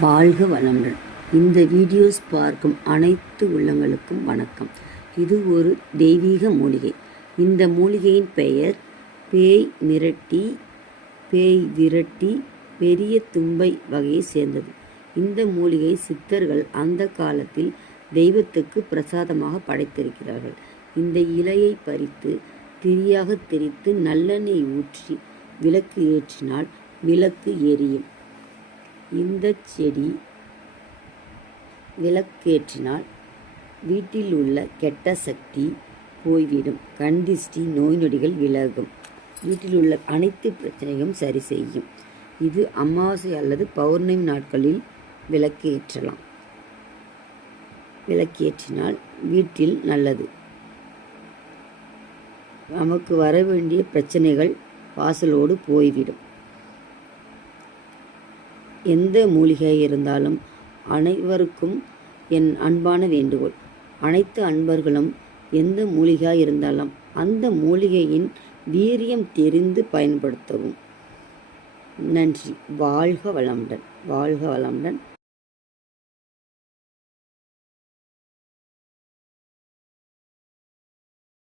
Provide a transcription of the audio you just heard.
வாழ்க வளமுடன். இந்த வீடியோஸ் பார்க்கும் அனைத்து உள்ளங்களுக்கும் வணக்கம். இது ஒரு தெய்வீக மூலிகை. இந்த மூலிகையின் பெயர் பேய் விரட்டி பெரிய தும்பை வகையை சேர்ந்தது. இந்த மூலிகை சித்தர்கள் அந்த காலத்தில் தெய்வத்துக்கு பிரசாதமாக படைத்திருக்கிறார்கள். இந்த இலையை பறித்து திரியாக திரித்து நல்லெண்ணெய் ஊற்றி விளக்கு ஏற்றினால் விளக்கு எரியும். இந்த செடி விளக்கேற்றினால் வீட்டில் உள்ள கெட்ட சக்தி போய்விடும். கண் திஷ்டி, நோய் நொடிகள் விலகும். வீட்டில் உள்ள அனைத்து பிரச்சனையும் சரி செய்யும். இது அமாவாசை அல்லது பௌர்ணமி நாட்களில் விளக்கேற்றலாம். விளக்கேற்றினால் வீட்டில் நல்லது. நமக்கு வர வேண்டிய பிரச்சனைகள் வாசலோடு போய்விடும். எந்த மூலிகை இருந்தாலும் அனைவருக்கும் என் அன்பான வேண்டுகோள். அனைத்து அன்பர்களும் எந்த மூலிகை இருந்தாலும் அந்த மூலிகையின் வீரியம் தெரிந்து பயன்படுத்தவும். நன்றி. வாழ்க வளமுடன். வாழ்க வளமுடன்.